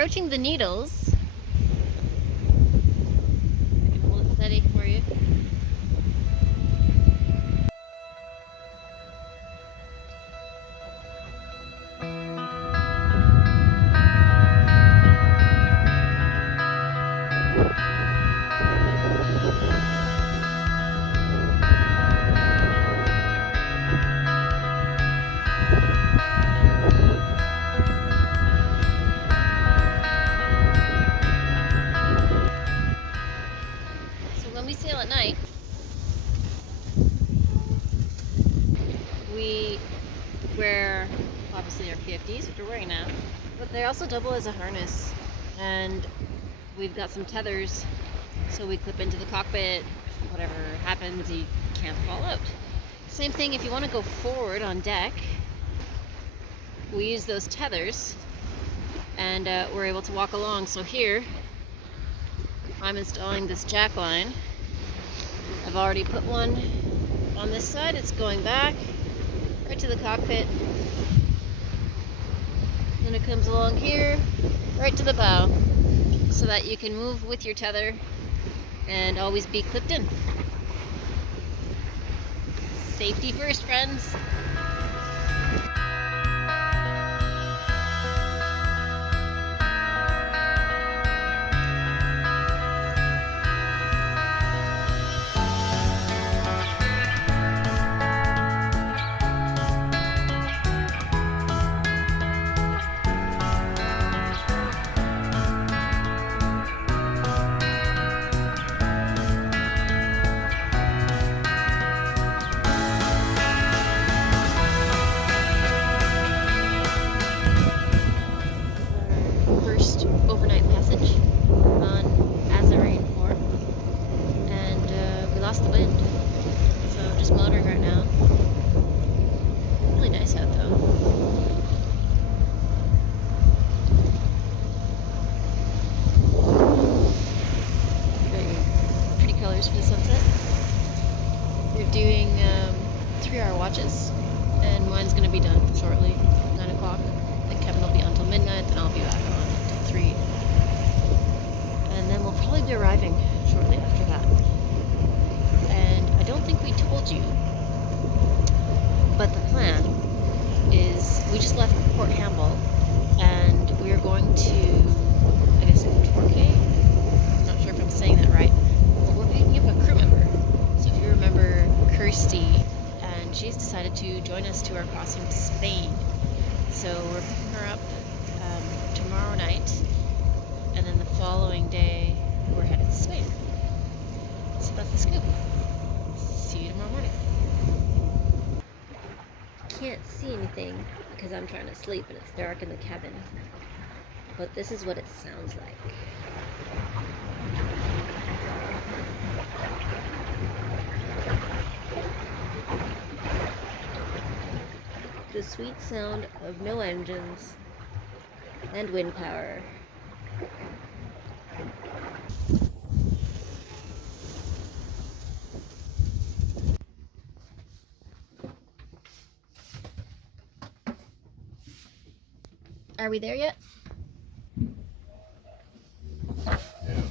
approaching the Needles. I can hold it steady for you. We sail at night. We wear obviously our PFDs, which we're wearing now, but they also double as a harness, and we've got some tethers so we clip into the cockpit. Whatever happens, you can't fall out. Same thing if you want to go forward on deck, we use those tethers and we're able to walk along. So here I'm installing this jack line. I've already put one on this side. It's going back right to the cockpit. Then it comes along here, right to the bow, so that you can move with your tether and always be clipped in. Safety first, friends. Overnight passage on Azarine Port, and we lost the wind, so just motoring right now. Really nice out though. Very pretty colors for the sunset. They're doing 3-hour watches, and mine's going to be done shortly, 9 o'clock. Then Kevin will be on till midnight, then I'll be back on. 3. And then we'll probably be arriving shortly after that. And I don't think we told you, but the plan is we just left Port Hamble and we are going to, I guess, Torquay? I'm not sure if I'm saying that right, but we're picking up a crew member. So if you remember Kirsty, and she's decided to join us to our crossing to Spain. So we're picking her up tomorrow night, and then the following day we're headed to Spain. So that's the scoop. See you tomorrow morning. Can't see anything because I'm trying to sleep and it's dark in the cabin, but this is what it sounds like. The sweet sound of no engines and wind power. Are we there yet? Yeah.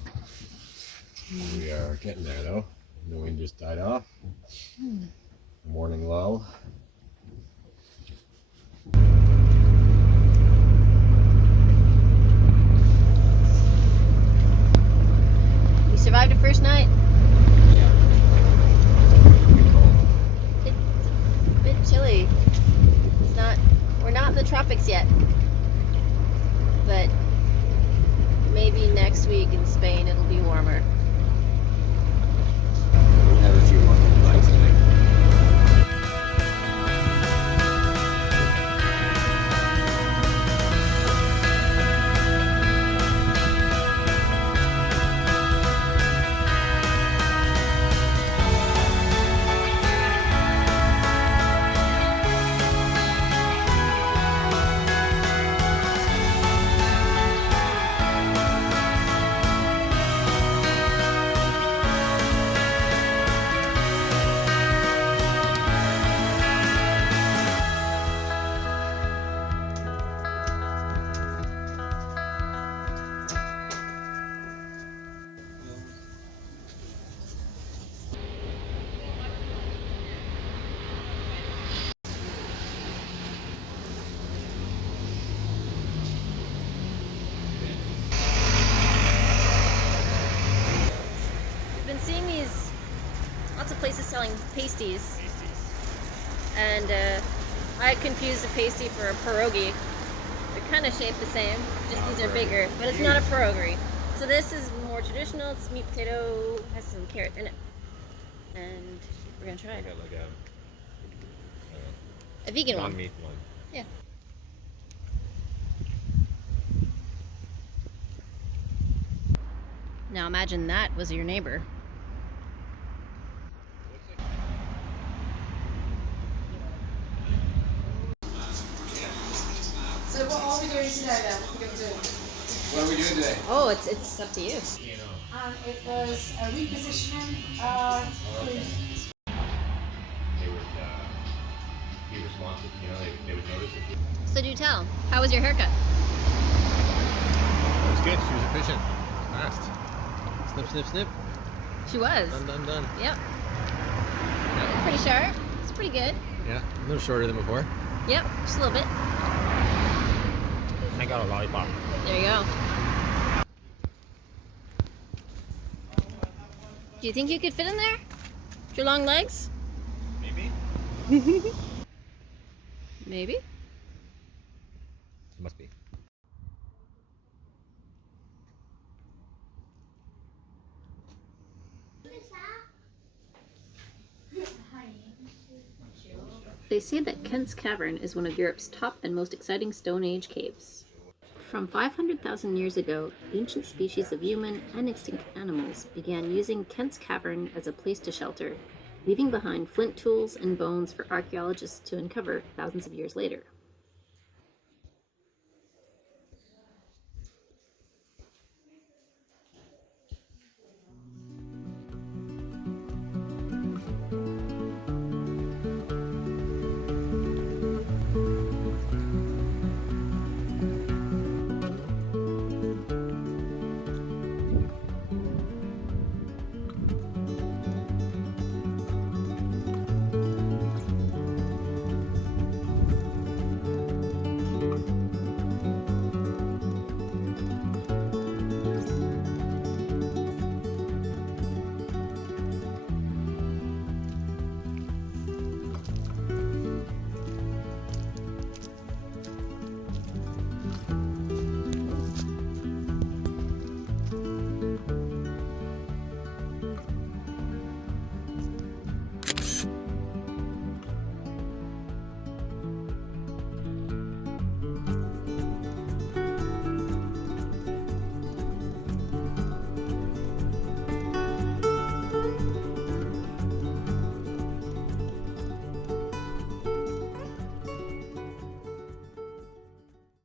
We are getting there though. The wind just died off. Morning lull. Survived a first night. Yeah. Pretty cold. It's a bit chilly. We're not in the tropics yet. But maybe next week in Spain it'll be warmer. We'll have a few more nights tonight. lots of places selling pasties. And I confused a pasty for a pierogi. They're kind of shaped the same, just these are bigger, but it's not a pierogi. So this is more traditional. It's meat potato, has some carrot in it, and we're gonna try it. Like A vegan one. non-meat one. Yeah. Now imagine that was your neighbor. So what are we doing today then? What are we going to do? What are we doing today? Oh, it's up to you. It was a repositioning cruise. They would be responsive, they would notice it. So do tell, how was your haircut? It was good, she was efficient, fast. Snip, snip, snip. She was. Done, done, done. Yep. It's pretty sharp. It's pretty good. Yeah, a little shorter than before. Yep, just a little bit. I got a lollipop. There you go. Do you think you could fit in there? With your long legs? Maybe. Maybe. It must be. They say that Kent's Cavern is one of Europe's top and most exciting Stone Age caves. From 500,000 years ago, ancient species of human and extinct animals began using Kent's Cavern as a place to shelter, leaving behind flint tools and bones for archaeologists to uncover thousands of years later.